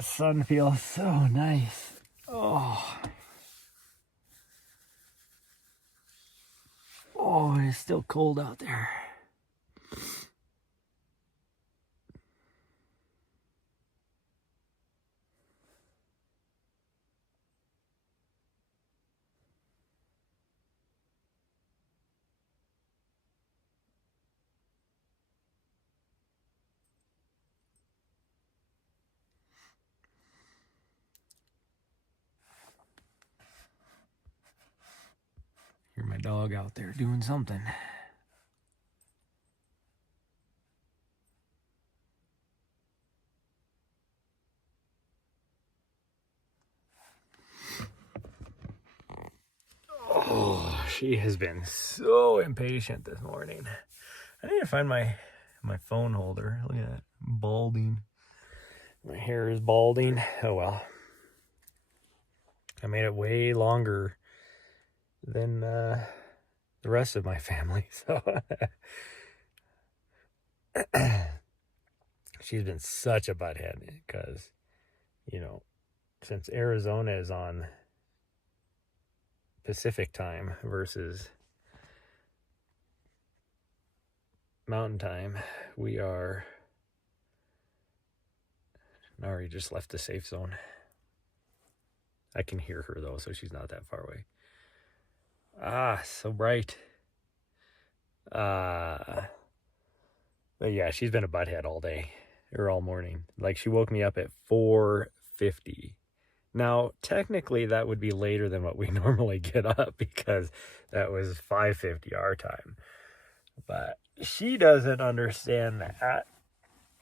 that sun feels so nice. Oh. Oh, it's still cold out there. Hear my dog out there doing something. Oh, she has been so impatient this morning. I need to find my phone holder. Look at that, balding. My hair is balding. Oh well. I made it way longer than the rest of my family, so she's been such a butthead because, you know, since Arizona is on Pacific time versus Mountain time, we are Nari just left the safe zone. I can hear her though, so she's not that far away. Ah, so bright. But yeah, she's been a butthead all day or all morning. Like, she woke me up at 4:50. Now, technically, that would be later than what we normally get up because that was 5:50 our time. But she doesn't understand that.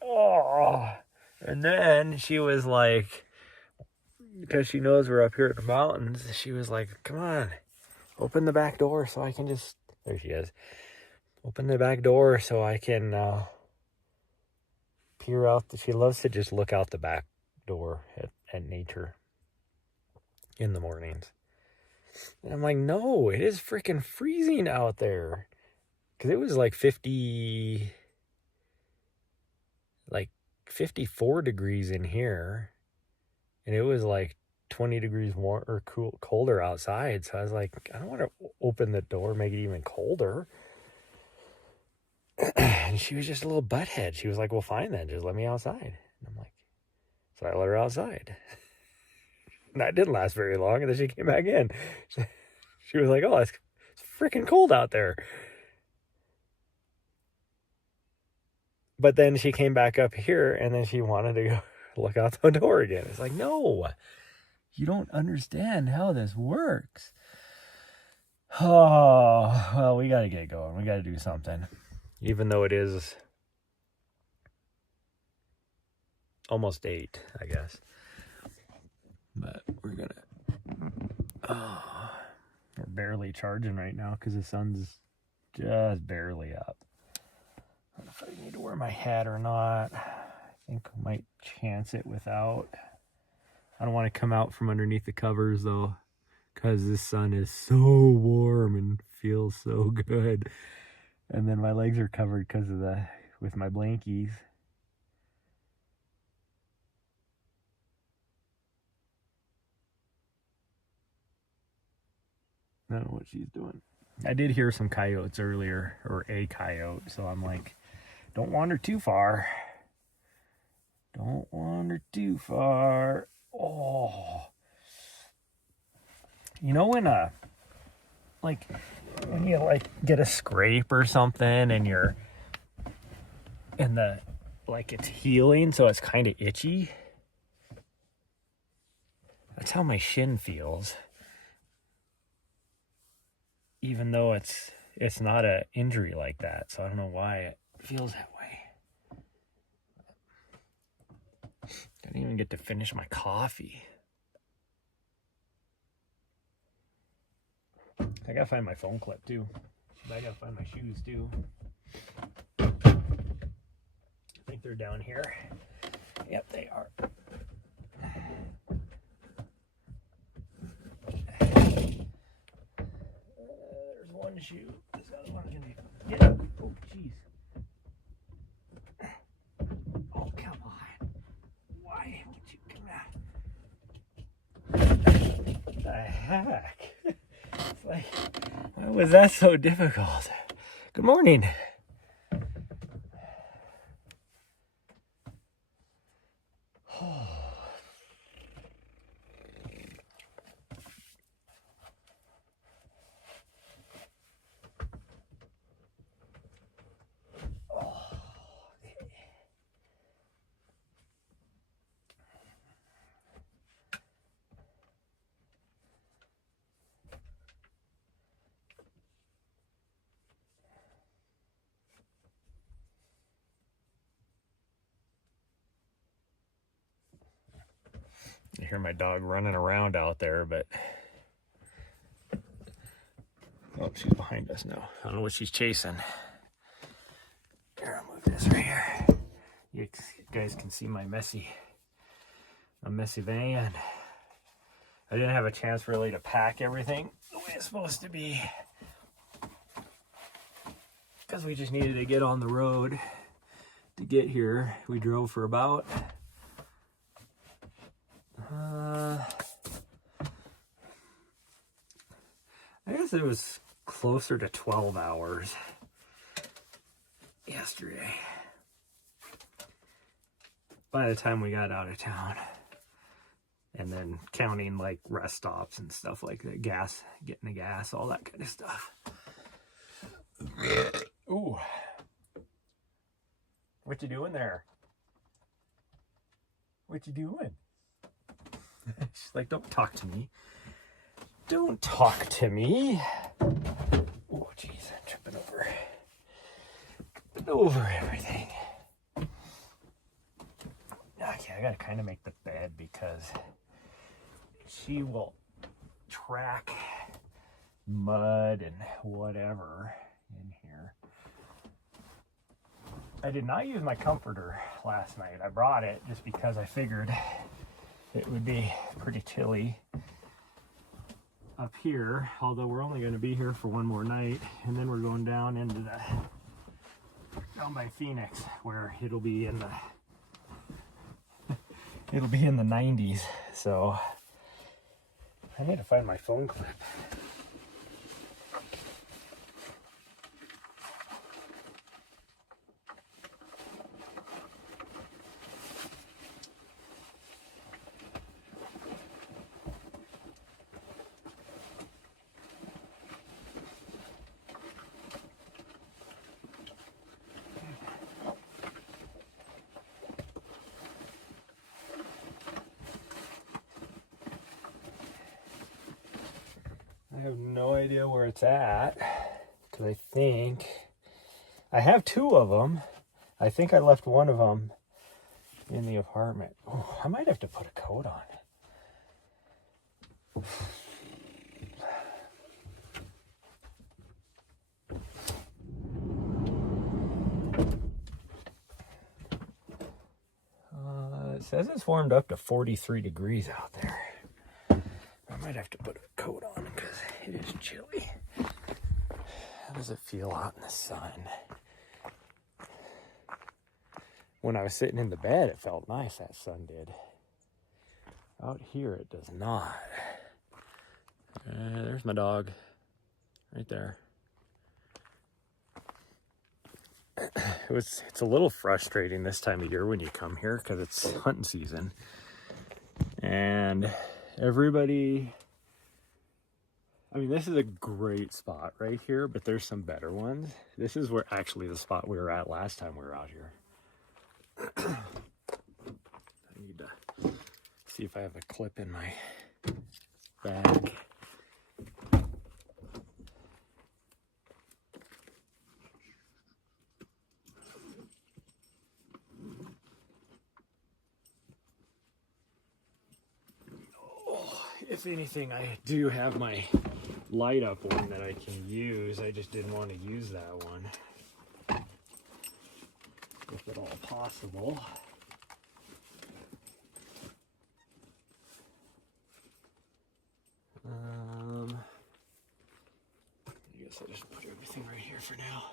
Oh, and then she was like, because she knows we're up here in the mountains, she was like, come on, open the back door so I can just, there she is. Open the back door so I can peer out. She loves to just look out the back door at nature in the mornings. And I'm like, no, it is freaking freezing out there. Because it was like 54 degrees in here. And it was like 20 degrees more or colder outside. So I was like, I don't want to open the door, make it even colder. And she was just a little butthead. She was like, well, fine then, just let me outside. And I'm like, so I let her outside. And that didn't last very long. And then she came back in. She was like, oh, it's freaking cold out there. But then she came back up here and then she wanted to go look out the door again. It's like, no, you don't understand how this works. Oh, well, we got to get going. We got to do something. Even though it is almost 8, I guess. But we're going to... we're barely charging right now because the sun's just barely up. I don't know if I need to wear my hat or not. I think I might chance it without. I don't want to come out from underneath the covers, though, because the sun is so warm and feels so good. And then my legs are covered because of with my blankies. I don't know what she's doing. I did hear some coyotes earlier, or a coyote, so I'm like, don't wander too far. Don't wander too far. Oh. You know when you like get a scrape or something and it's healing, so it's kind of itchy. That's how my shin feels. Even though it's not an injury like that, so I don't know why it feels that way. Didn't even get to finish my coffee. I gotta find my phone clip too. I gotta find my shoes too. I think they're down here. Yep, they are. There's one shoe. This other one's gonna be. Get it. Oh, jeez. Oh, come on. Why would you come heck? It's like, why was that so difficult? Good morning. You hear my dog running around out there, but oh, she's behind us now. I don't know what she's chasing. Here, I'll move this right here. You guys can see my messy van. I didn't have a chance really to pack everything the way it's supposed to be because we just needed to get on the road to get here. We drove for about I guess it was closer to 12 hours yesterday by the time we got out of town. And then counting like rest stops and stuff like that, gas, getting the gas, all that kind of stuff. Ooh. What you doing there? What you doing? She's like, don't talk to me. Don't talk to me. Oh, jeez, I'm tripping over everything. Okay, I gotta kind of make the bed because she will track mud and whatever in here. I did not use my comforter last night. I brought it just because I figured it would be pretty chilly up here, although we're only going to be here for one more night, and then we're going down by Phoenix, where it'll be in the 90s. So I need to find my phone clip. I have no idea where it's at because I think I have two of them. I think I left one of them in the apartment. Oh, I might have to put a coat on. It says it's warmed up to 43 degrees out there. I might have to put a coat on because it is chilly. How does it feel out in the sun? When I was sitting in the bed, it felt nice, that sun did. Out here, it does not. There's my dog, right there. It's a little frustrating this time of year when you come here because it's hunting season. And everybody, I mean, this is a great spot right here, but there's some better ones. This is where actually the spot we were at last time we were out here. I need to see if I have a clip in my bag. If anything, I do have my light up one that I can use. I just didn't want to use that one, if at all possible. I guess I'll just put everything right here for now.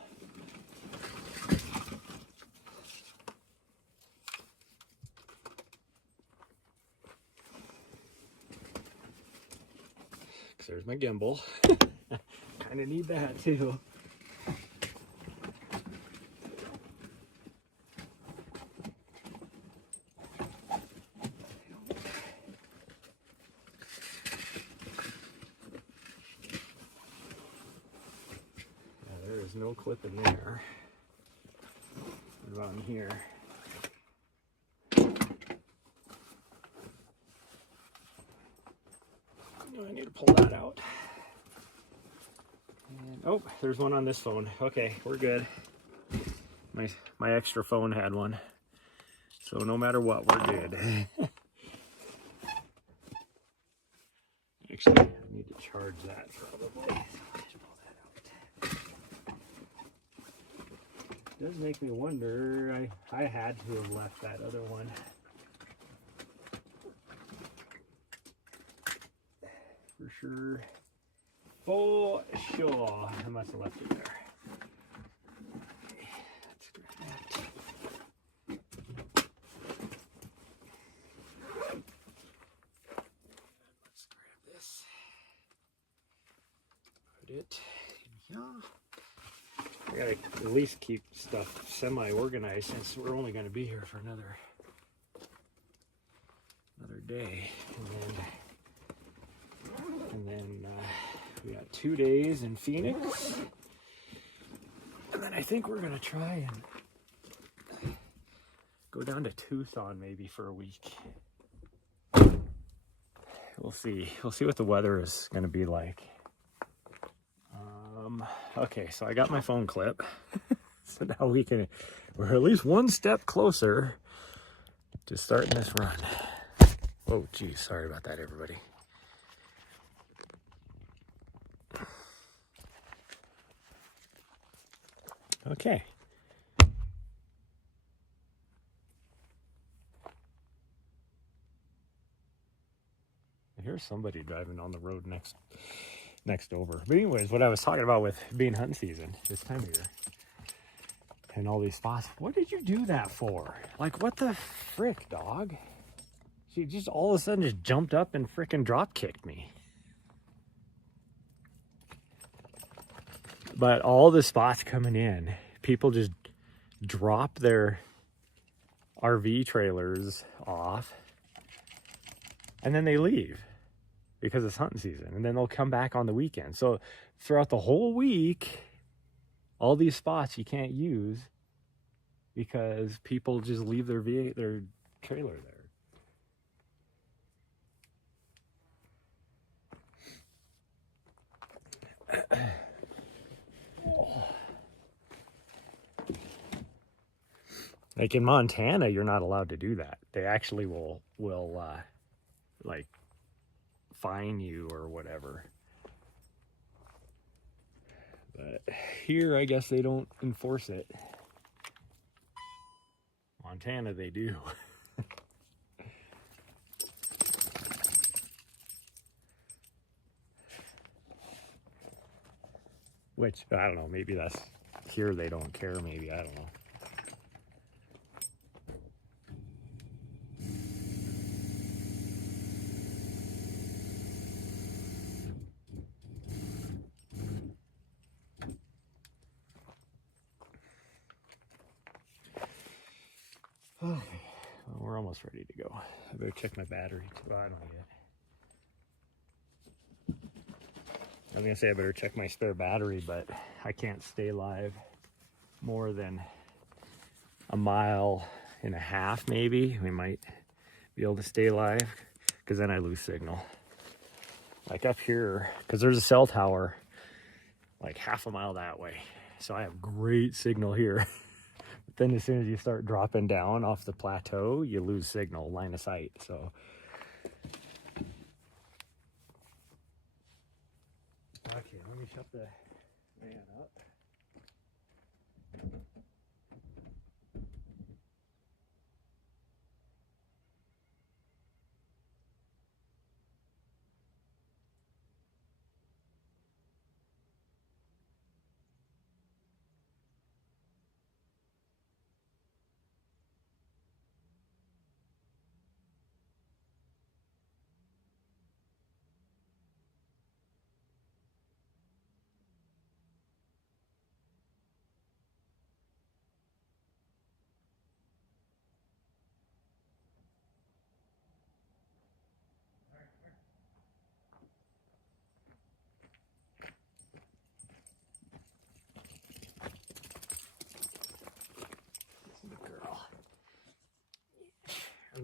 works. There's my gimbal. Kind of need that too. There is no clip in there. What about in here? I need to pull that out. And, oh, there's one on this phone. Okay, we're good. My extra phone had one. So no matter what, we're good. Actually, I need to charge that probably. So just pull that out. It does make me wonder, I had to have left that other one. For sure. For sure. I must have left it there. Okay, let's grab that. Let's grab this. Put it in here. I gotta at least keep stuff semi-organized since we're only gonna be here for another day. And then we got 2 days in Phoenix. And then I think we're gonna try and go down to Tucson maybe for a week. We'll see. We'll see what the weather is gonna be like. Okay, so I got my phone clip. So now we're at least one step closer to starting this run. Oh, geez, sorry about that, everybody. Okay. Here's somebody driving on the road next over. But anyways, what I was talking about with being hunting season this time of year and all these spots. What did you do that for? Like, what the frick, dog? She just all of a sudden just jumped up and frickin' drop kicked me. But all the spots coming in, people just drop their RV trailers off and then they leave because it's hunting season, and then they'll come back on the weekend. So throughout the whole week, all these spots you can't use because people just leave their trailer there. Like in Montana, you're not allowed to do that. They actually will like fine you or whatever. But here, I guess they don't enforce it. Montana, they do. Which, I don't know, maybe that's here they don't care, maybe, I don't know. Okay, well, we're almost ready to go. I better check my battery too. I don't yet. I was gonna say I better check my spare battery, but I can't stay live more than a mile and a half, maybe. We might be able to stay live because then I lose signal. Like up here, because there's a cell tower like half a mile that way. So I have great signal here. But then as soon as you start dropping down off the plateau, you lose signal, line of sight. So okay, let me shut the fan up.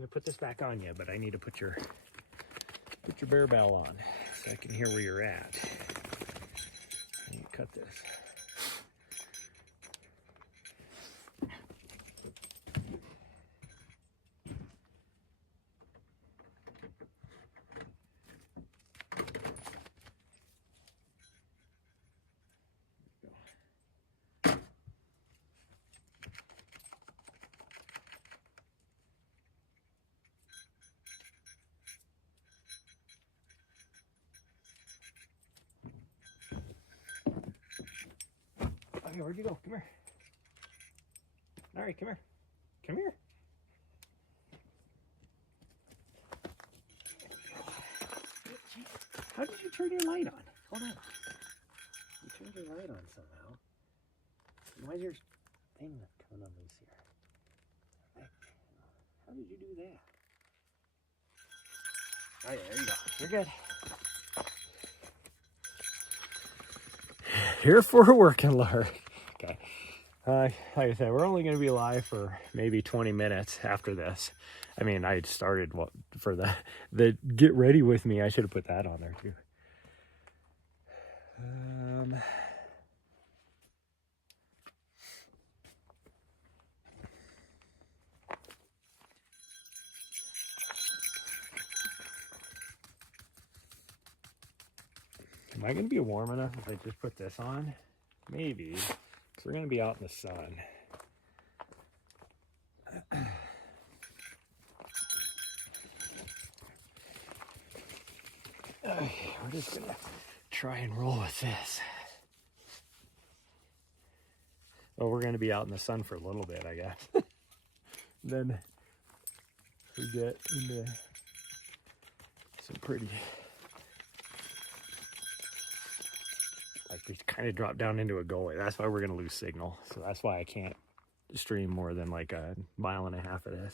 gonna put this back on you, but I need to put your bear bell on so I can hear where you're at. Let me cut this. Okay, where'd you go? Come here. All right, come here. Come here. How did you turn your light on? Hold on. You turned your light on somehow. Why is your thing coming on loose here? How did you do that? Oh, yeah, there you go. You're good. Here for a working lark. Okay. Like I said, we're only going to be live for maybe 20 minutes after this. I mean, I started for the get ready with me. I should have put that on there too. Am I going to be warm enough if I just put this on? Maybe, because we're going to be out in the sun. Okay, we're just going to try and roll with this. Well, we're going to be out in the sun for a little bit, I guess. Then we get into some pretty... Like we kind of drop down into a gully. That's why we're going to lose signal. So that's why I can't stream more than like a mile and a half of this.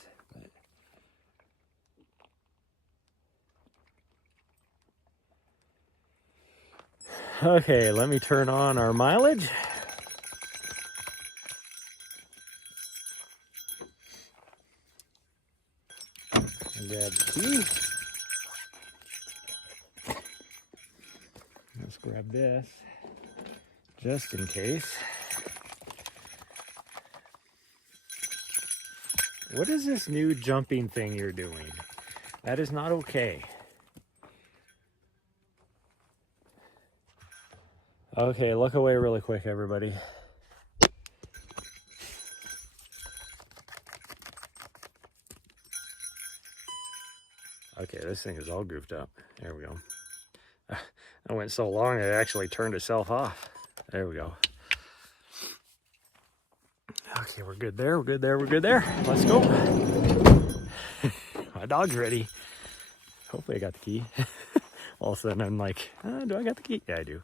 But... Okay, let me turn on our mileage. And grab the key. Let's grab this. Just in case. What is this new jumping thing you're doing? That is not okay. Okay, look away really quick, everybody. Okay, this thing is all goofed up. There we go. I went so long it actually turned itself off. There we go. Okay, we're good there, we're good there, we're good there. Let's go. My dog's ready. Hopefully I got the key. All of a sudden I'm like, do I got the key? Yeah, I do.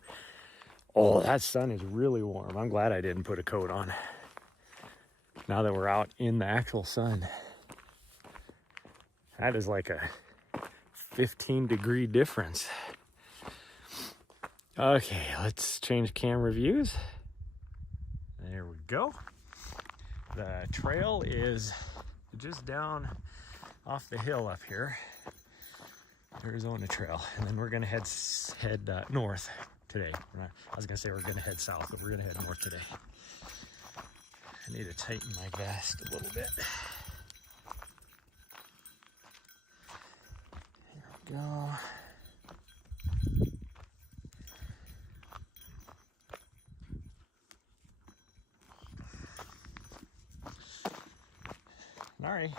Oh, that sun is really warm. I'm glad I didn't put a coat on. Now that we're out in the actual sun. That is like a 15-degree difference. Okay, let's change camera views. There we go. The trail is just down off the hill up here. Arizona Trail. And then we're gonna head north today. I was gonna say we're gonna head south, but we're gonna head north today. I need to tighten my vest a little bit. There we go. All right.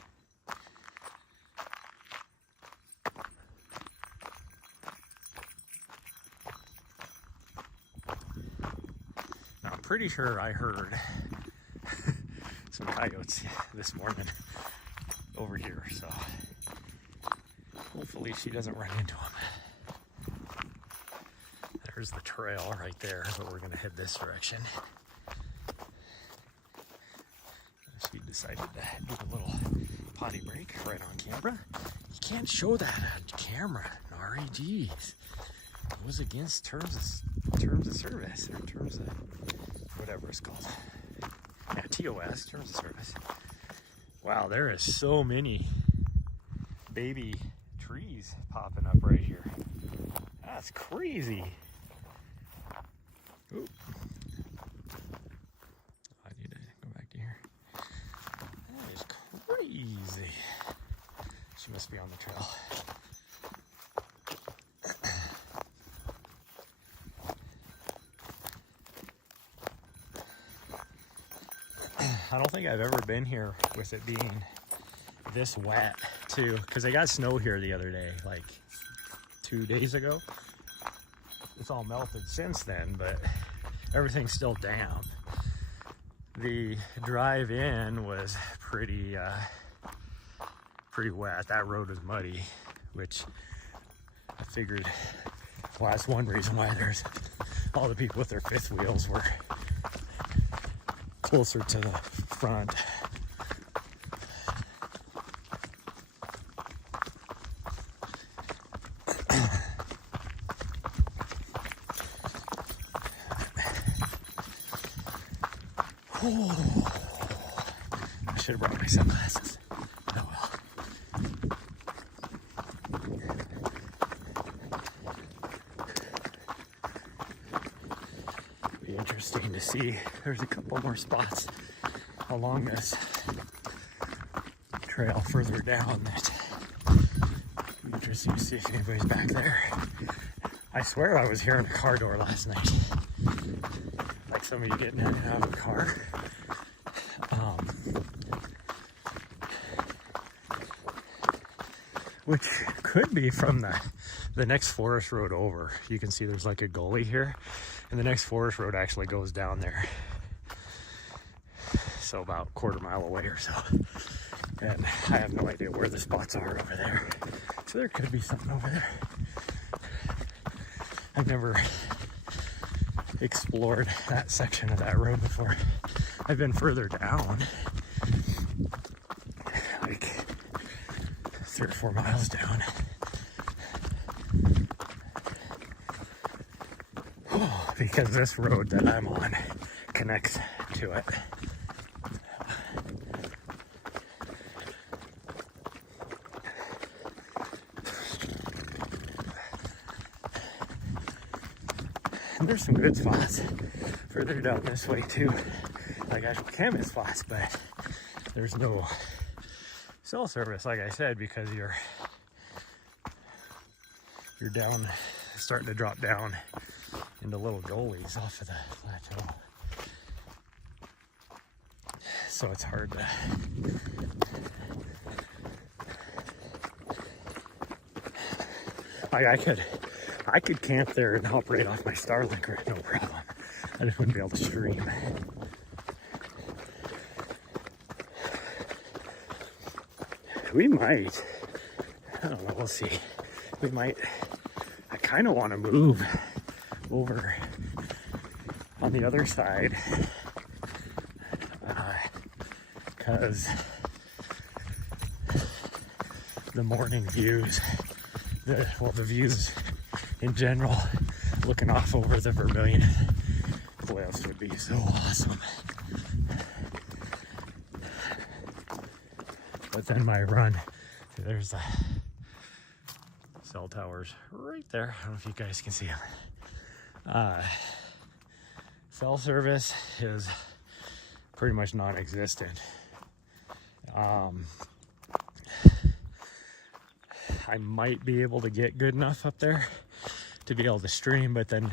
Now, I'm pretty sure I heard some coyotes this morning over here, so hopefully she doesn't run into them. There's the trail right there, but we're gonna head this direction. She decided to do a little potty break right on camera. You can't show that on camera, Nari. Jeez, it was against terms of service, or terms of whatever it's called. Yeah, TOS, terms of service. Wow, there is so many baby trees popping up right here. That's crazy. Oop. I need to go back to here. That is crazy. She must be on the trail. I don't think I've ever been here with it being this wet too, because I got snow here the other day, like 2 days ago. It's all melted since then, but everything's still damp. The drive in was pretty wet. That road was muddy, which I figured, well, that's one reason why there's all the people with their fifth wheels were closer to the front. Oh, I should have brought my sunglasses. Oh well. Be interesting to see. There's a couple more spots along this trail further down that be interesting to see if anybody's back there. I swear I was hearing a car door last night. Like somebody getting in and out of the car. Which could be from the next forest road over. You can see there's like a gully here, and the next forest road actually goes down there. So about a quarter mile away or so. And I have no idea where the spots are over there. So there could be something over there. I've never explored that section of that road before. I've been further down, like 3 or 4 miles down. Oh, because this road that I'm on connects to it. And there's some good spots further down this way too, like actual camping spots, but there's no cell service, like I said, because you're down, starting to drop down into little gullies off of the plateau. So it's hard to I could camp there and operate off my Starlink, no problem. I just wouldn't be able to stream. We might, I don't know, we'll see. We might, I kind of want to move over on the other side because the morning views, the views in general, looking off over the Vermilion cliffs would be so awesome. But then my run, there's the cell towers right there. I don't know if you guys can see them. Cell service is pretty much non-existent. I might be able to get good enough up there to be able to stream, but then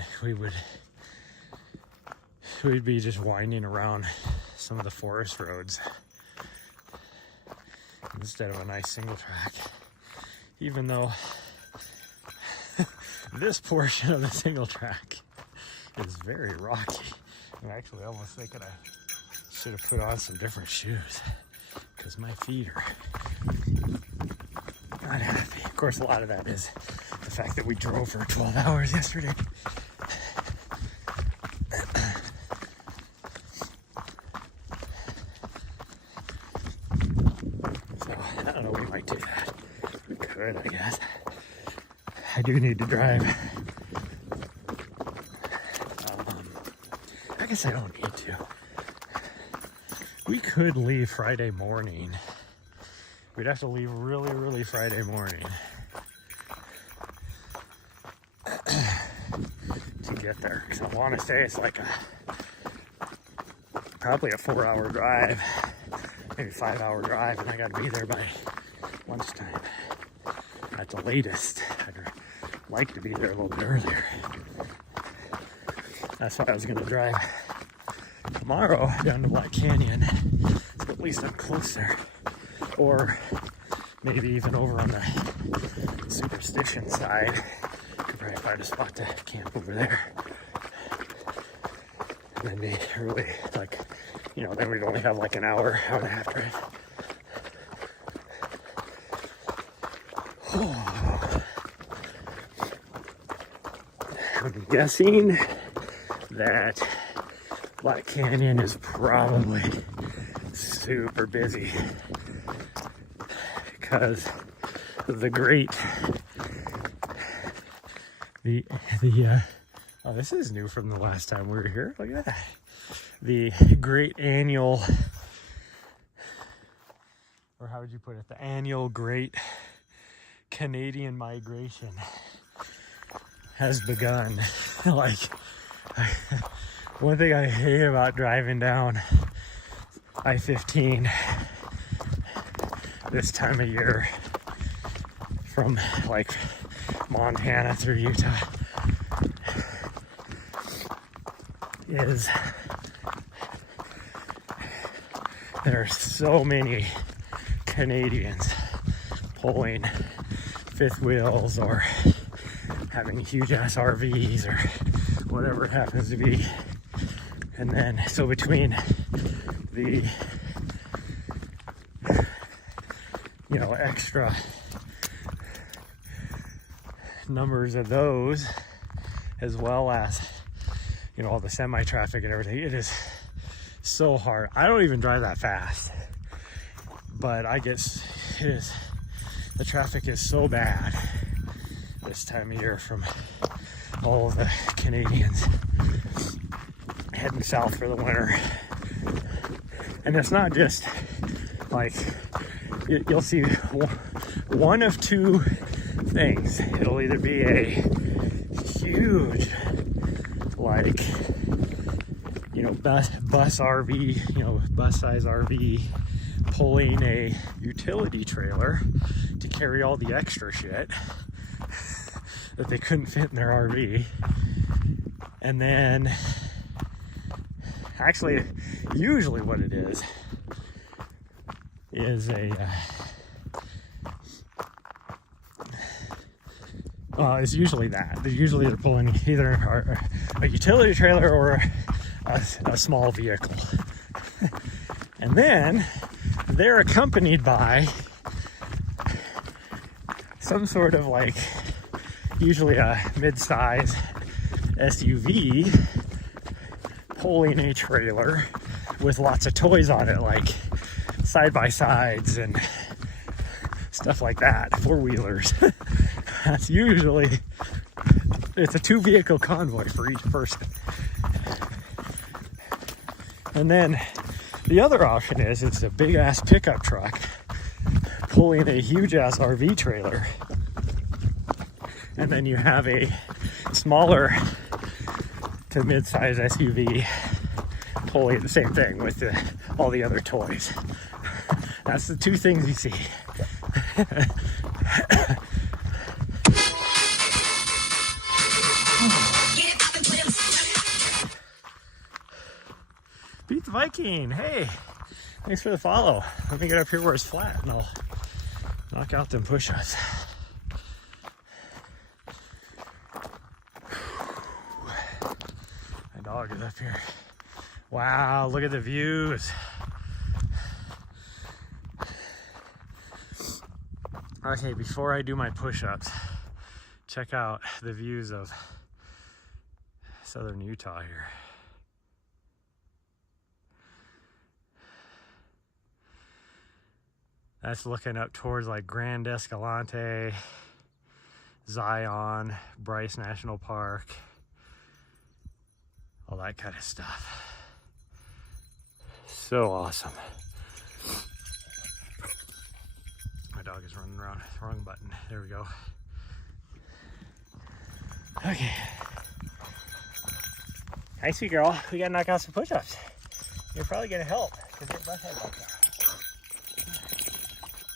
we'd be just winding around some of the forest roads instead of a nice single track, even though this portion of the single track is very rocky. I'm actually almost thinking I should have put on some different shoes because my feet are not happy. Of course, a lot of that is the fact that we drove for 12 hours yesterday. So, I don't know, we might do that. We could, I guess. I do need to drive. I guess I don't need to. We could leave Friday morning. we'd have to leave really, really Friday morning to get there. Because I want to say it's like probably a 4-hour drive, maybe 5-hour drive, and I got to be there by lunchtime at the latest. I'd like to be there a little bit earlier. That's why I was going to drive tomorrow down to Black Canyon, so at least I'm close there. Or maybe even over on the Superstition side. Could probably find a spot to camp over there. And then be really, like, you know, then we'd only have like an hour and a half drive. I'm guessing that Black Canyon is probably super busy because the great, oh, this is new from the last time we were here. Look at that. The great annual, or how would you put it? The annual great Canadian migration has begun. Like, one thing I hate about driving down I-15 this time of year from like Montana through Utah is there are so many Canadians pulling fifth wheels or having huge ass RVs or whatever it happens to be. And then so between the, you know, extra numbers of those, as well as, you know, all the semi-traffic and everything, it is so hard. I don't even drive that fast, but I guess it is, the traffic is so bad this time of year from all of the Canadians heading south for the winter. And it's not just like, you'll see one of two things. It'll either be a huge, like, you know, bus RV, you know, bus size RV pulling a utility trailer to carry all the extra shit that they couldn't fit in their RV. And then actually usually what it is a it's usually that. Usually they're pulling either a utility trailer or a small vehicle. And then they're accompanied by some sort of, like, usually a mid-size SUV pulling a trailer with lots of toys on it, like side-by-sides and stuff like that, four-wheelers. That's usually, it's a 2-vehicle convoy for each person. And then the other option is it's a big-ass pickup truck pulling a huge-ass RV trailer. And then you have a smaller to mid-size SUV pulling the same thing with all the other toys. That's the two things you see. Beat the Viking, hey, thanks for the follow. Let me get up here where it's flat and I'll knock out them push-ups. My dog is up here. Wow, look at the views. Okay, before I do my push-ups, check out the views of southern Utah here. That's looking up towards like Grand Escalante, Zion, Bryce National Park, all that kind of stuff. So awesome. dog is running around. Wrong button. There we go. Okay. Hi, sweet girl. We gotta knock out some push-ups. You're probably gonna help because your butt head's like that.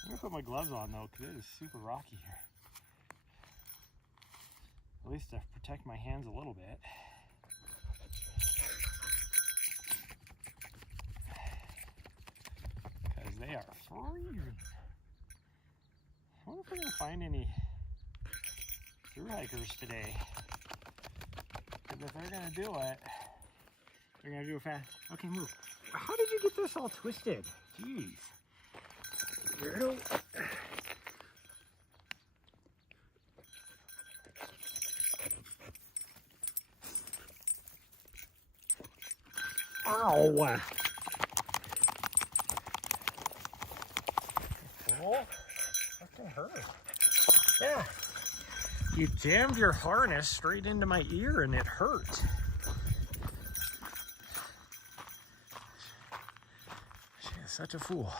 I'm gonna put my gloves on though because it is super rocky here. At least to protect my hands a little bit. Because they are freezing. I wonder if we're gonna find any thru hikers today. Because if they're gonna do it, they're gonna do it fast. Okay, move. How did you get this all twisted? Jeez. Weirdo. Ow! Cool. That can hurt. Yeah. You jammed your harness straight into my ear and it hurt. She is such a fool.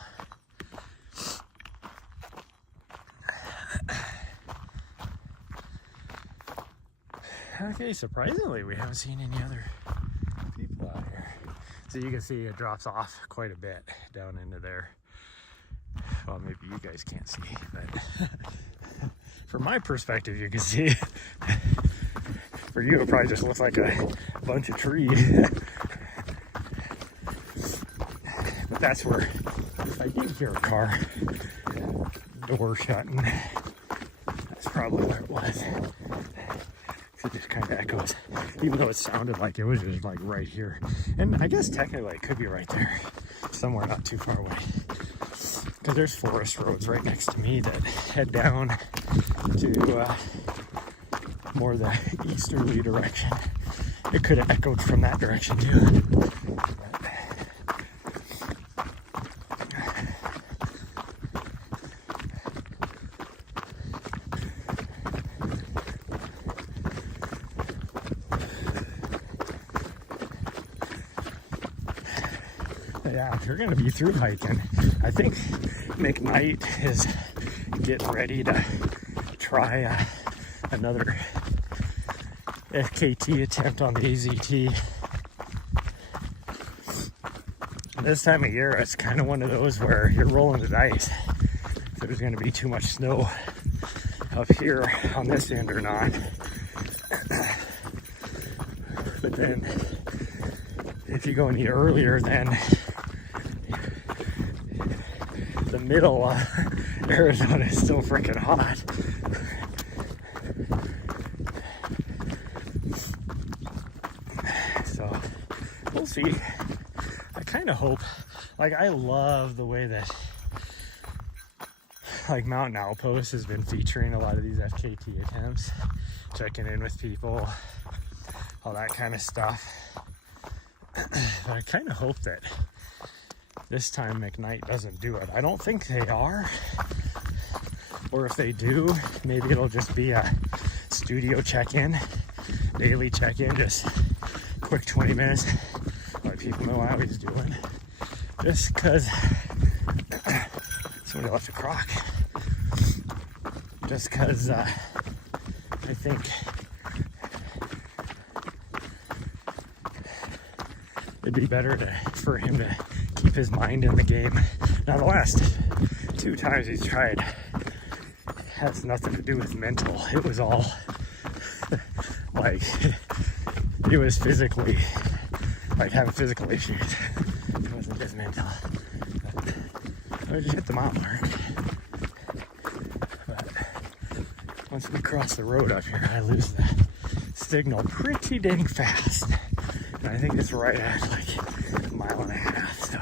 Okay, surprisingly, we haven't seen any other people out here. So you can see it drops off quite a bit down into there. Well, maybe you guys can't see, but from my perspective, you can see. For you, it probably just looks like a bunch of trees. But that's where, if I did hear a car door shutting, that's probably where it was. It just kind of echoes, even though it sounded like it was just like right here. And I guess technically it could be right there, somewhere not too far away. Because there's forest roads right next to me that head down to more the easterly direction. It could have echoed from that direction too. Yeah, if you're going to be through hiking, I think McKnight is getting ready to try another FKT attempt on the AZT. This time of year, it's kind of one of those where you're rolling the dice. If there's going to be too much snow up here on this end or not. But then, if you go any earlier, then the middle Arizona is still freaking hot. So we'll see. I kind of hope, like, I love the way that like Mountain Outpost has been featuring a lot of these FKT attempts, checking in with people, all that kind of stuff. But I kind of hope that this time McKnight doesn't do it. I don't think they are. Or if they do, maybe it'll just be a studio check-in, daily check-in, just quick 20 minutes, let people know how he's doing. Just because somebody left a crock. Just because I think it'd be better for him to keep his mind in the game. Now, the last 2 times he's tried has nothing to do with mental. It was all like, it was physically, like having physical issues. It wasn't just mental. But I just hit the mountain mark. But once we cross the road up here, I lose the signal pretty dang fast. And I think it's right at like 1.5 miles. So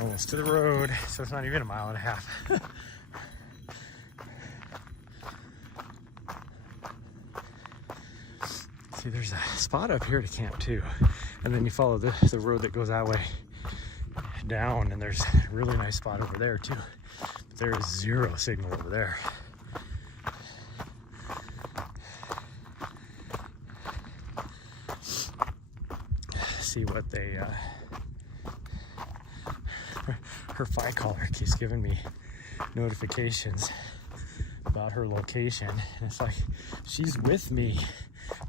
almost to the road, so it's not even 1.5 miles. See, there's a spot up here to camp too, and then you follow the road that goes that way, down, and there's a really nice spot over there too. But there is zero signal over there. See what they her Fi caller keeps giving me notifications about her location, and it's like she's with me.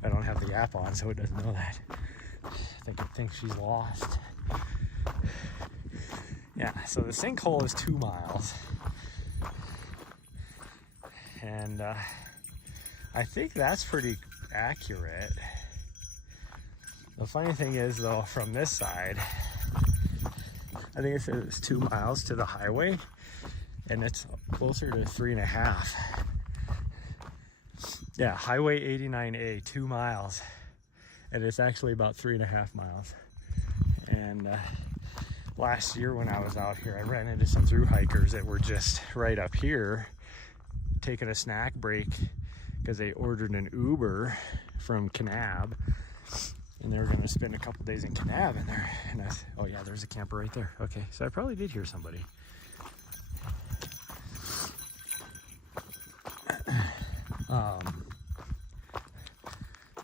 I don't have the app on, so it doesn't know that. I think it thinks she's lost. Yeah, so the sinkhole is 2 miles, and I think that's pretty accurate. The funny thing is, though, from this side, I think it says it's 2 miles to the highway, and it's closer to 3.5. Yeah, Highway 89A, 2 miles, and it's actually about 3.5 miles. And last year when I was out here, I ran into some thru hikers that were just right up here taking a snack break because they ordered an Uber from Kanab, and they were going to spend a couple days in Kanab in there. And I said, oh yeah, there's a camper right there. Okay, so I probably did hear somebody.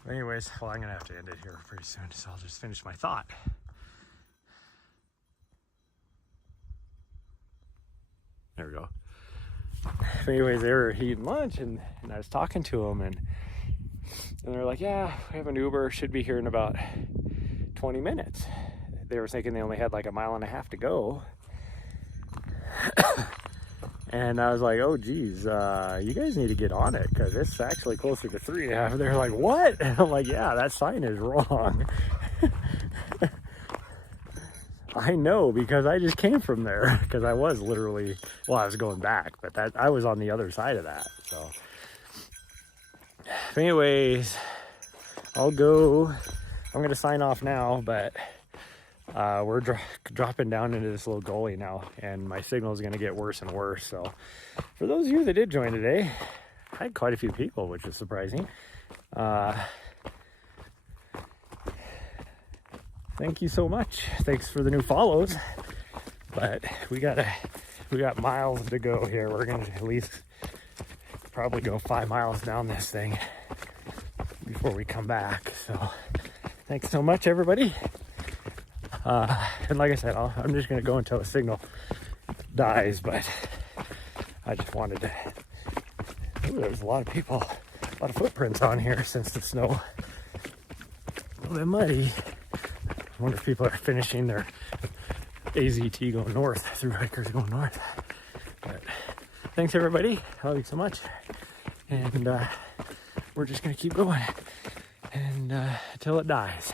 Anyways, well, I'm gonna have to end it here pretty soon, so I'll just finish my thought. There we go. Anyways, they were eating lunch, and I was talking to them, and they're like, yeah, we have an Uber, should be here in about 20 minutes. They were thinking they only had like 1.5 miles to go. And I was like, oh geez, you guys need to get on it, because it's actually closer to 3.5. They're like, what? And I'm like, yeah, that sign is wrong. I know, because I just came from there, because I was literally, well, I was going back, but that I was on the other side of that. So anyways, I'll go. I'm gonna sign off now, but we're dropping down into this little gully now, and my signal is going to get worse and worse. So for those of you that did join today, I had quite a few people, which is surprising. Thank you so much. Thanks for the new follows, but we got miles to go here. We're going to at least probably go 5 miles down this thing before we come back. So thanks so much, everybody. And like I said, I'm just going to go until the signal dies, but I just wanted to... Ooh, there's a lot of people, a lot of footprints on here since the snow. A little bit muddy. I wonder if people are finishing their AZT going north, through hikers going north. But thanks, everybody. I love you so much. And we're just going to keep going and until it dies,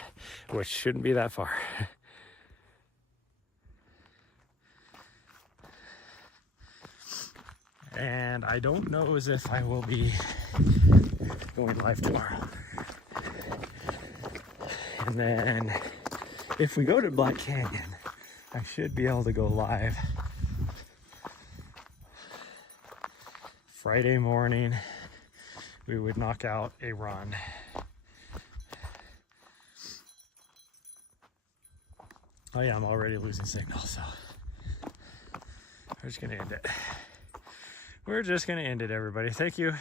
which shouldn't be that far. And I don't know as if I will be going live tomorrow. And then if we go to Black Canyon, I should be able to go live Friday morning. We would knock out a run. Oh yeah, I'm already losing signal, so we're just gonna end it. We're just going to end it, everybody. Thank you.